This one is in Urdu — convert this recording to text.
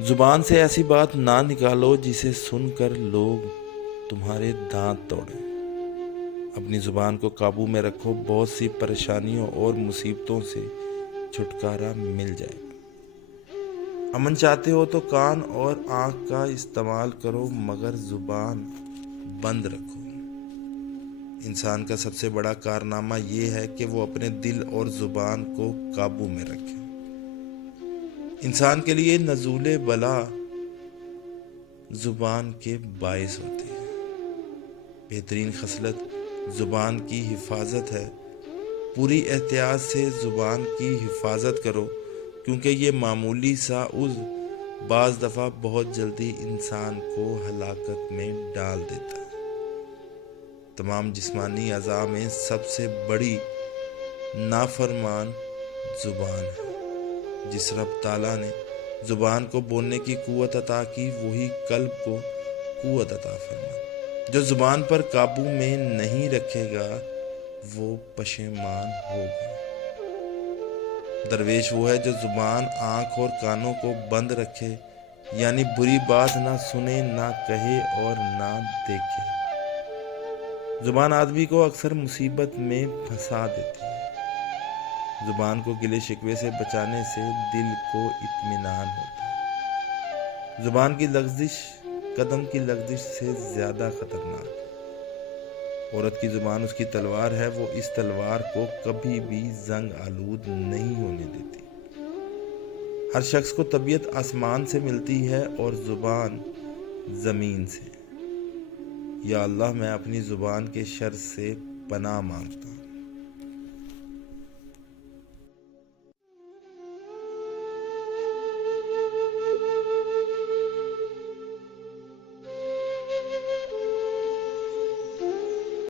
زبان سے ایسی بات نہ نکالو جسے سن کر لوگ تمہارے دانت توڑیں۔ اپنی زبان کو قابو میں رکھو، بہت سی پریشانیوں اور مصیبتوں سے چھٹکارا مل جائے گا۔ امن چاہتے ہو تو کان اور آنکھ کا استعمال کرو، مگر زبان بند رکھو۔ انسان کا سب سے بڑا کارنامہ یہ ہے کہ وہ اپنے دل اور زبان کو قابو میں رکھے۔ انسان کے لیے نزول بلا زبان کے باعث ہوتی ہے۔ بہترین خصلت زبان کی حفاظت ہے۔ پوری احتیاط سے زبان کی حفاظت کرو، کیونکہ یہ معمولی سا عضو بعض دفعہ بہت جلدی انسان کو ہلاکت میں ڈال دیتا ہے۔ تمام جسمانی اعضاء میں سب سے بڑی نافرمان زبان ہے۔ جس رب تعالیٰ نے زبان کو بولنے کی قوت عطا کی، وہی قلب کو قوت عطا فرماتا۔ جو زبان پر قابو میں نہیں رکھے گا وہ پشیمان ہوگا۔ درویش وہ ہے جو زبان، آنکھ اور کانوں کو بند رکھے، یعنی بری بات نہ سنے، نہ کہے اور نہ دیکھے۔ زبان آدمی کو اکثر مصیبت میں پھنسا دیتی ہے۔ زبان کو گلے شکوے سے بچانے سے دل کو اطمینان ہوتا ہے۔ زبان کی لغزش قدم کی لغزش سے زیادہ خطرناک ہے۔ عورت کی زبان اس کی تلوار ہے، وہ اس تلوار کو کبھی بھی زنگ آلود نہیں ہونے دیتی۔ ہر شخص کو طبیعت آسمان سے ملتی ہے اور زبان زمین سے۔ یا اللہ، میں اپنی زبان کے شر سے پناہ مانگتا ہوں۔